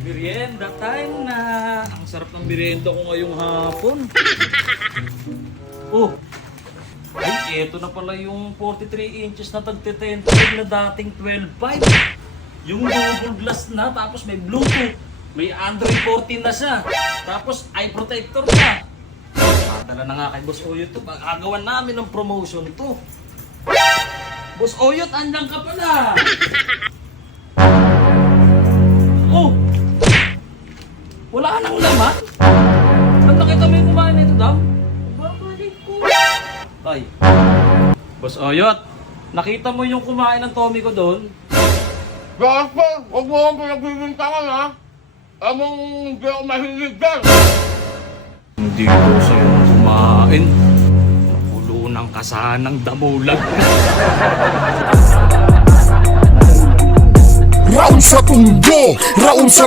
Merienda time na. Ang sarap ng merienda ko ngayong hapon. Oh. Ay, eto na pala yung 43 inches na tagte-10 na dating 12.5. Yung double glass na, tapos may Bluetooth. May Android 14 na siya. Tapos eye protector na. Matala na nga kay Boss Oyot to. Pag-agawan namin ng promotion to. Boss Oyot, andyan ka pala. Oh! Wala nang laman? Ba't nakita mo yung kumain na ito, Dam? Babalik ko. Ay. Boss Oyot, nakita mo yung kumain ng Tommy ko doon? Gaspar, huwag mo akong pinagbibintangan ha. Among hindi ako mahilig dyan. Hindi ko sa'yo kumain. Napulo ng kasanang damulag. Raon sa tundo, raon sa